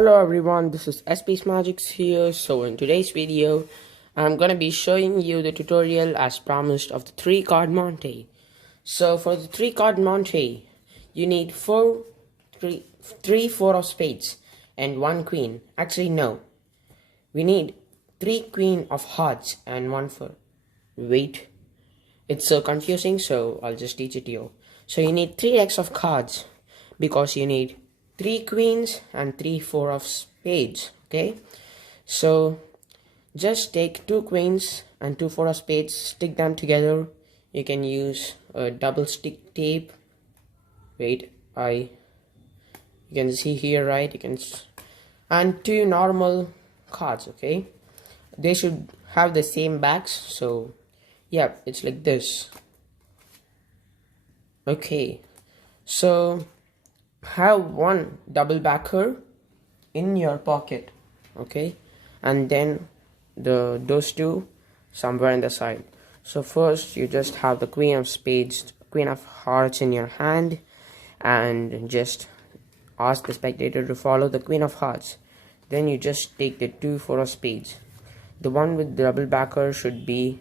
Hello everyone, this is SP's Magics here. So in today's video, I'm gonna be showing you the tutorial as promised of the 3-card Monte. So for the 3-card Monte, you need 3 4 of spades and 1 queen. Actually no, we need 3 queen of hearts and 1 4. Wait, it's so confusing, so I'll just teach it to you. So you need 3 decks of cards because you need 3 queens and 3 4 of spades. Okay, so just take 2 queens and 2 4 of spades, stick them together. You can use a double stick tape. Wait, you can see here, right? You can, and 2 normal cards. Okay, they should have the same backs. So yeah, it's like this. Okay, so have one double backer in your pocket, okay, and then those two somewhere in the side. So first you just have the queen of spades, queen of hearts in your hand, and just ask the spectator to follow the queen of hearts. Then you just take the 2 4 of spades. The one with the double backer should be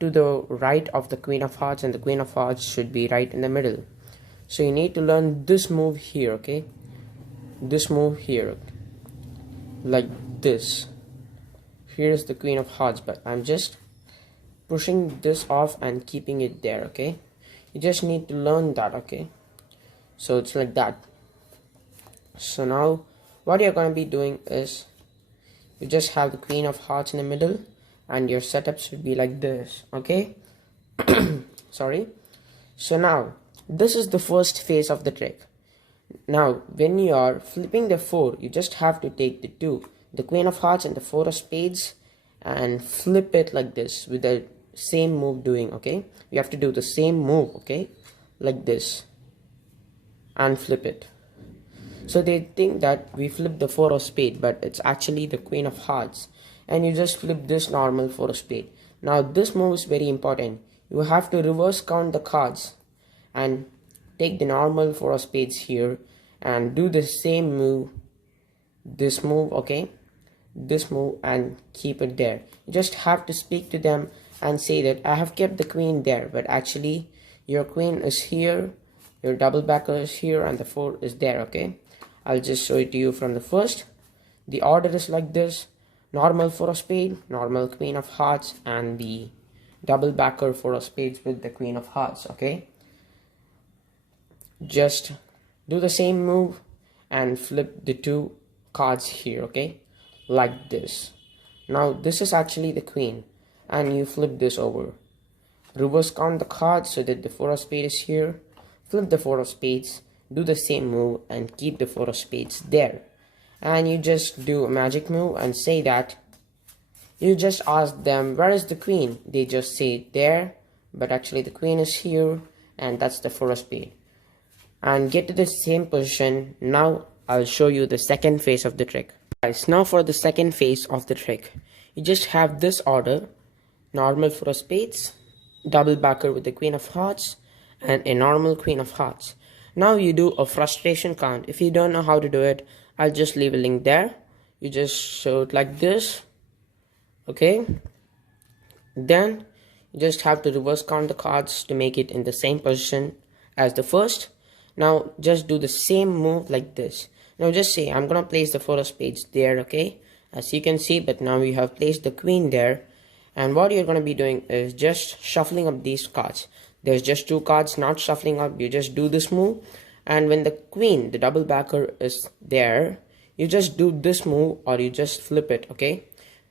to the right of the queen of hearts, and the queen of hearts should be right in the middle. So you need to learn this move here, okay? This move here, like this. Here's the queen of hearts, but I'm just pushing this off and keeping it there, okay? You just need to learn that, okay? So it's like that. So now what you're going to be doing is you just have the queen of hearts in the middle, and your setup should be like this, okay? Sorry. So now this is the first phase of the trick. Now when you are flipping the 4, you just have to take the 2, the queen of hearts and the 4 of spades, and flip it like this with the same move doing, okay? You have to do the same move, okay? Like this, and flip it. So they think that we flip the 4 of spade, but it's actually the queen of hearts, and you just flip this normal 4 of spade. Now this move is very important. You have to reverse count the cards and take the normal 4 of spades here and do the same move, this move, okay, this move, and keep it there. You just have to speak to them and say that I have kept the queen there, but actually your queen is here, your double backer is here, and the 4 is there, okay? I'll just show it to you from the first. The order is like this: normal 4 of spade, normal queen of hearts, and the double backer 4 of spades with the queen of hearts, okay? Just do the same move and flip the 2 cards here, okay, like this. Now this is actually the queen, and you flip this over. Reverse count the cards so that the 4 of spades is here. Flip the 4 of spades, do the same move, and keep the 4 of spades there. And you just do a magic move and say that you just ask them where is the queen. They just say there, but actually the queen is here, and that's the 4 of spades. And get to the same position. Now I'll show you the second phase of the trick. Guys, now for the second phase of the trick, you just have this order: normal 4 of spades, double backer with the queen of hearts, and a normal queen of hearts. Now you do a frustration count. If you don't know how to do it, I'll just leave a link there. You just show it like this, okay? Then you just have to reverse count the cards to make it in the same position as the first. Now just do the same move like this. Now just say I'm gonna place the 4 of spades there, okay, as you can see, but now you have placed the queen there. And what you're gonna be doing is just shuffling up these cards. There's just 2 cards, not shuffling up. You just do this move, and when the queen, the double backer, is there, you just do this move, or you just flip it, okay?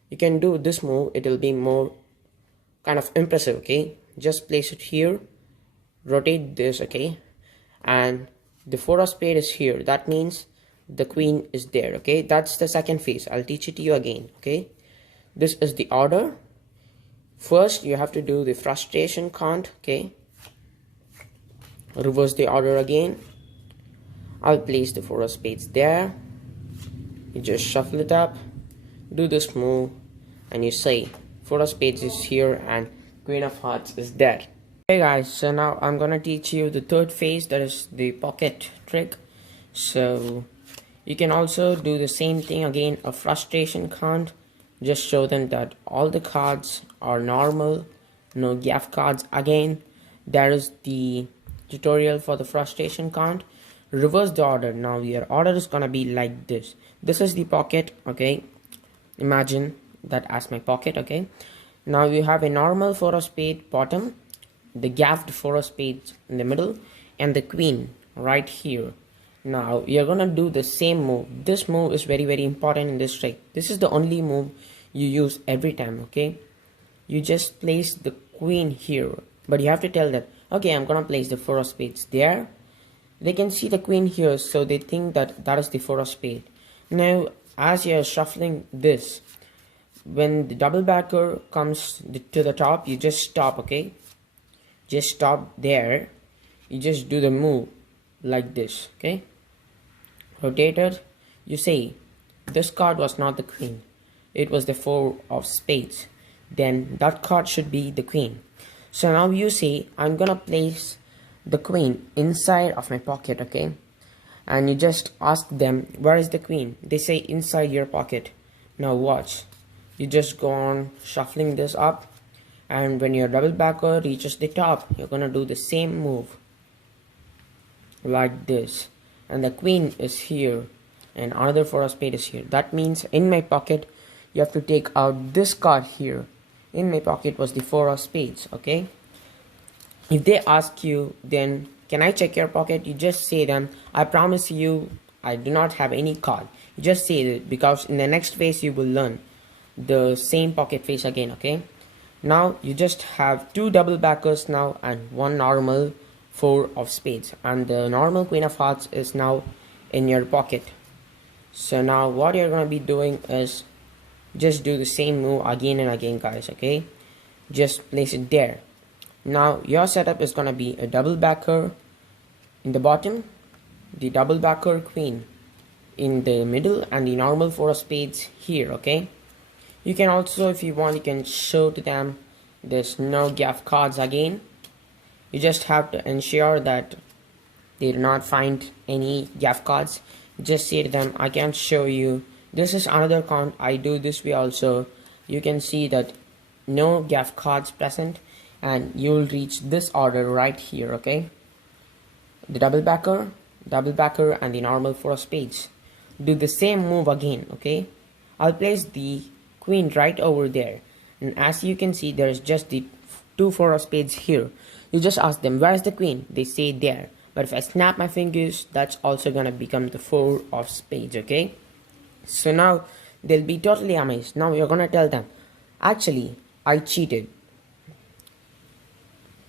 You can do this move, it will be more kind of impressive, okay? Just place it here, rotate this, okay, and the 4 of spade is here. That means the queen is there, okay? That's the second phase. I'll teach it to you again, okay? This is the order. First you have to do the frustration count, okay? Reverse the order again. I'll place the 4 of spades there. You just shuffle it up, do this move, and you say 4 of spades is here and queen of hearts is there. Hey guys, so now I'm gonna teach you the third phase, that is the pocket trick. So You can also do the same thing again, a frustration count. Just show them that all the cards are normal, no gaff cards. Again, there is the tutorial for the frustration count. Reverse the order. Now your order is gonna be like this. This is the pocket, okay? Imagine that as my pocket, okay? Now you have a normal 4 of spades bottom, the gaffed 4 of spades in the middle, and the queen right here. Now you're gonna do the same move. This move is very important in this trick. This is the only move you use every time, okay? You just place the queen here, but you have to tell that, okay, I'm gonna place the 4 of spades there. They can see the queen here, so they think that that is the 4 of spades. Now as you're shuffling this, when the double backer comes to the top, you just stop, okay? Just stop there. You just do the move like this, okay? Rotate it. You say this card was not the queen, it was the 4 of spades, then that card should be the queen. So now you say I'm gonna place the queen inside of my pocket, okay? And you just ask them, where is the queen? They say inside your pocket. Now watch, you just go on shuffling this up, and when your double backer reaches the top, you're gonna do the same move like this, and the queen is here and another 4 of spades is here. That means in my pocket you have to take out this card here. In my pocket was the 4 of spades, okay? If they ask you, then can I check your pocket? You just say them, I promise you I do not have any card. You just say it, because in the next phase you will learn the same pocket face again, okay? Now you just have 2 double backers now and 1 normal 4 of spades, and the normal queen of hearts is now in your pocket. So now what you're gonna be doing is just do the same move again and again, guys, okay? Just place it there. Now your setup is gonna be a double backer in the bottom, the double backer queen in the middle, and the normal 4 of spades here, okay? You can also, if you want, you can show to them there's no gaff cards again. You just have to ensure that they do not find any gaff cards. Just say to them, I can show you, this is another count, I do this way also. You can see that no gaff cards present, and you will reach this order right here, okay? The double backer, and the normal 4 of spades. Do the same move again, okay? I'll place the queen right over there, and as you can see, there's just the 2 4 of spades here. You just ask them, where's the queen? They say there. But if I snap my fingers, that's also gonna become the 4 of spades, okay? So now they'll be totally amazed. Now you're gonna tell them, actually I cheated.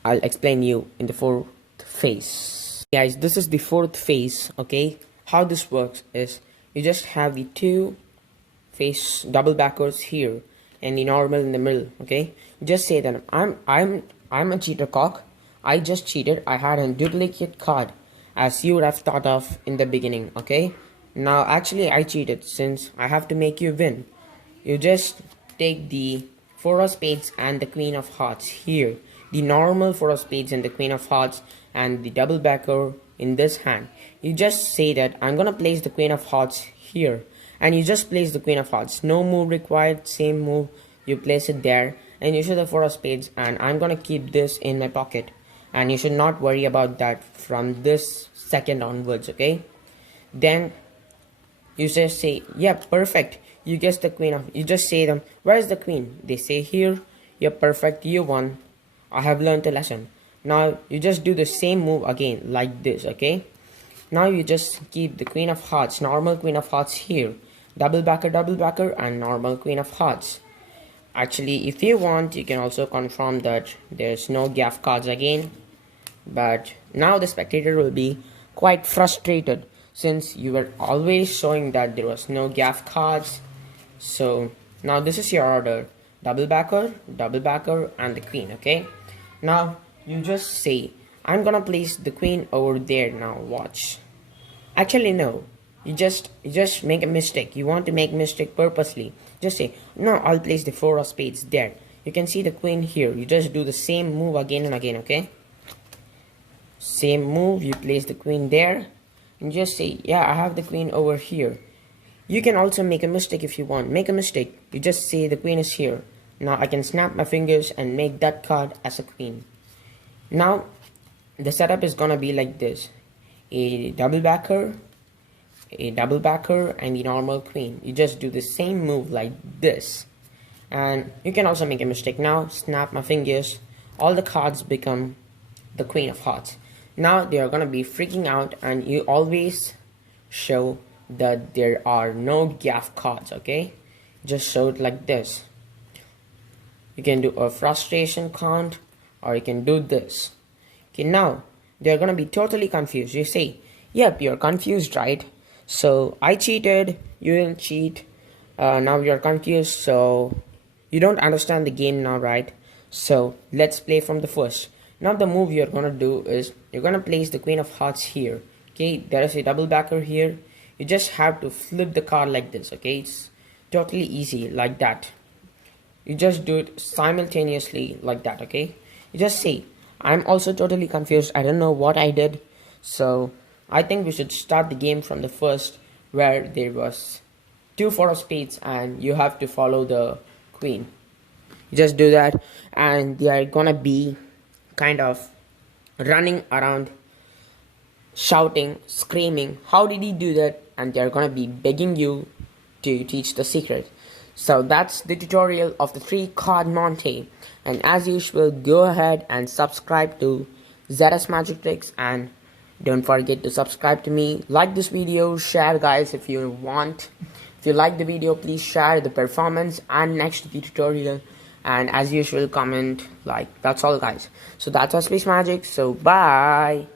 I'll explain you in the 4th phase. Guys, this is the 4th phase, okay? How this works is you just have the 2 face double backers here and the normal in the middle, okay? Just say that I'm a cheater cock. I just cheated. I had a duplicate card, as you would have thought of in the beginning, okay? Now actually I cheated, since I have to make you win. You just take the 4 of spades and the queen of hearts here, the normal 4 of spades and the queen of hearts, and the double backer in this hand. You just say that I'm gonna place the queen of hearts here, and you just place the queen of hearts. No move required, same move, you place it there, and you show the 4 of spades, and I'm gonna keep this in my pocket, and you should not worry about that from this second onwards, okay? Then you just say, yeah, perfect, you guess the queen of, you just say them, where is the queen? They say here. You're perfect, you won, I have learned a lesson. Now you just do the same move again like this, okay? Now you just keep the queen of hearts, normal queen of hearts here, double backer, and normal queen of hearts. Actually, if you want, you can also confirm that there's no gaff cards again, but now the spectator will be quite frustrated, since you were always showing that there was no gaff cards. So now this is your order, double backer, and the queen, okay? Now you just say, I'm gonna place the queen over there. Now watch. Actually no, you just make a mistake. You want to make mistake purposely. Just say, no, I'll place the 4 of spades there. You can see the queen here. You just do the same move again and again, okay? Same move, you place the queen there, and just say, yeah, I have the queen over here. You can also make a mistake if you want. Make a mistake. You just say the queen is here. Now I can snap my fingers and make that card as a queen. Now the setup is gonna be like this: a double backer, and the normal queen. You just do the same move like this. And you can also make a mistake. Now snap my fingers, all the cards become the queen of hearts. Now they are gonna be freaking out, and you always show that there are no gaff cards, okay? Just show it like this. You can do a frustration count, or you can do this. Okay, now they're gonna be totally confused. You say, yep, you're confused, right? So I cheated, you didn't cheat. Now you're confused, so you don't understand the game now, right? So let's play from the first. Now the move you're gonna do is you're gonna place the queen of hearts here. Okay, there is a double backer here. You just have to flip the card like this. Okay, it's totally easy like that. You just do it simultaneously like that. Okay, you just say, I'm also totally confused, I don't know what I did. So I think we should start the game from the first, where there was 2 4 of spades and you have to follow the queen. You just do that, and they are gonna be kind of running around, shouting, screaming, how did he do that? And they're gonna be begging you to teach the secret. So that's the tutorial of the 3 card Monte. And as usual, go ahead and subscribe to ZS Magic Tricks, and don't forget to subscribe to me. Like this video, share guys if you want. If you like the video, please share the performance and next the tutorial. And as usual, comment like. That's all guys. So that's our Space Magic. So bye.